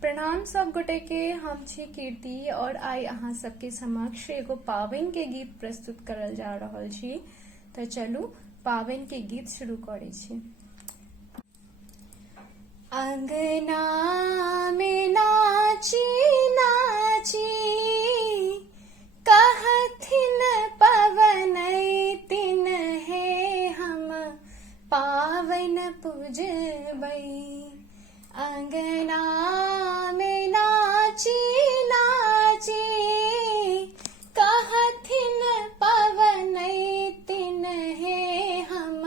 प्रणाम सब गोटे के। हम छी कीर्ति और आई अहाँ सबके समक्ष एगो पावनि के गीत प्रस्तुत करल जा रहल छी। तो चलू पावनि के गीत शुरू करे छी। अंगना में नाची नाची कहथिन पवनैतिन हे हम पावन पूजबै। अंगना में नाची नाची कहथिन पवनैतिन हे हम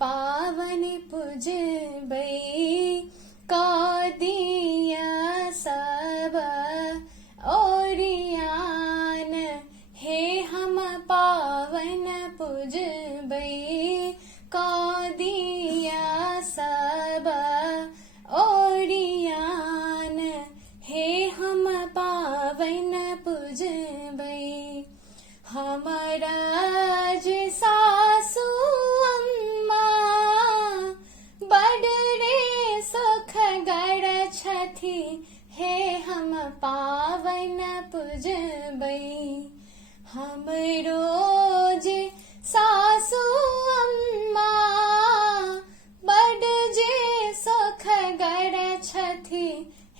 पावन पूजबै। कदिया सब ओरियान हे हम पावन पूजबै। कदिया सब ओरियान हे हम पावन पूजबै। हमरा जे सासु अम्मा बड़ रे सुखगर छथि हे हम पावन पूजबै। हमरो जे सासु अम्मा बड़ जे सुखगर छथि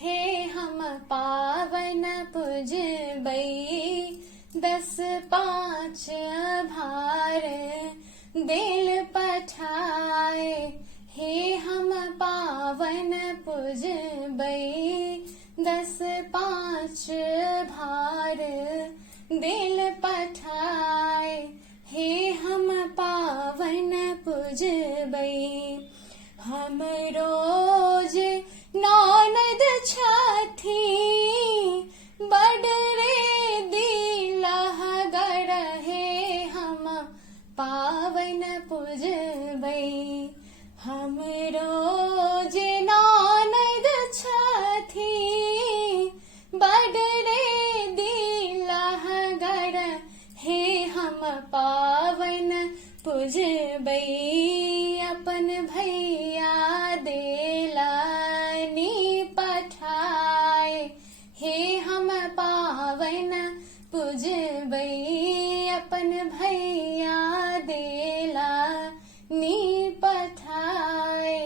हे हम पावन पूजबै। 10-5 भार दिल पठाए हे हम पावन पूजबै। 10-5 भार दिल पठाए हे हम पावन पूजबै। हमरो जे ननद छथि बड़ रे दिलहगर हे हम पावन पूजबै। हमरो जे ननद छथि बड़ रे दिलहगर हे हम पावन पूजबै। अपन भैया देलानी पठाए हे हम पावन पूजबै। अपन भैया देलानी पठाए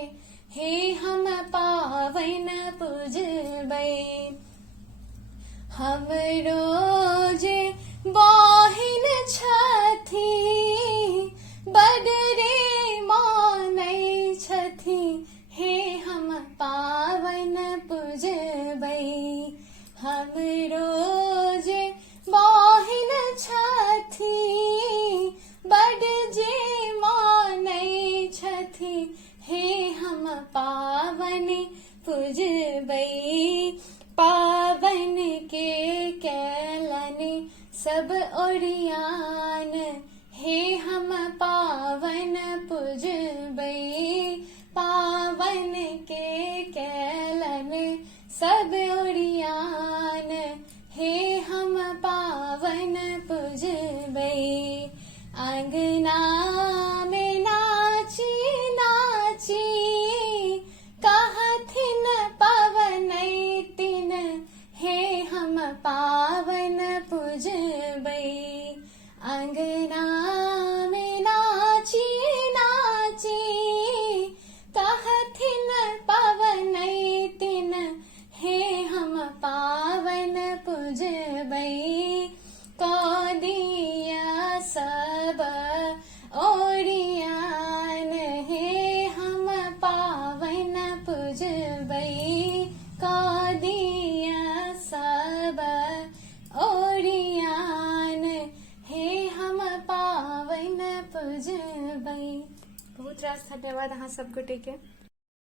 हे हम पावन पूजबै। हमरो जे बहिन छथि बड़ रे मानै छथि हे हम पावन पूजबै। हमरो जे बहिन छथि बड़ जे मानै छथि हे हम पावन पूजबै। पावन के कैलनि सब ओरियान हे हम पावन पूजबै। पावन के कैलनि सब ओरियान हे हम पावन पूजबै। अंगना में नाची नाची कहथिन पवनैतिन हे हम पावन पूजबै। अंगना में नाची नाची कहथिन पवनैतिन हे हम पावन पूजबै। कदिया सब ओरियान हे हम पावन पूजबै। कदिया सब ओरियान हे हम पावन पूजबै। बहुत रास धन्यवाद अहाँ सब गोटे के।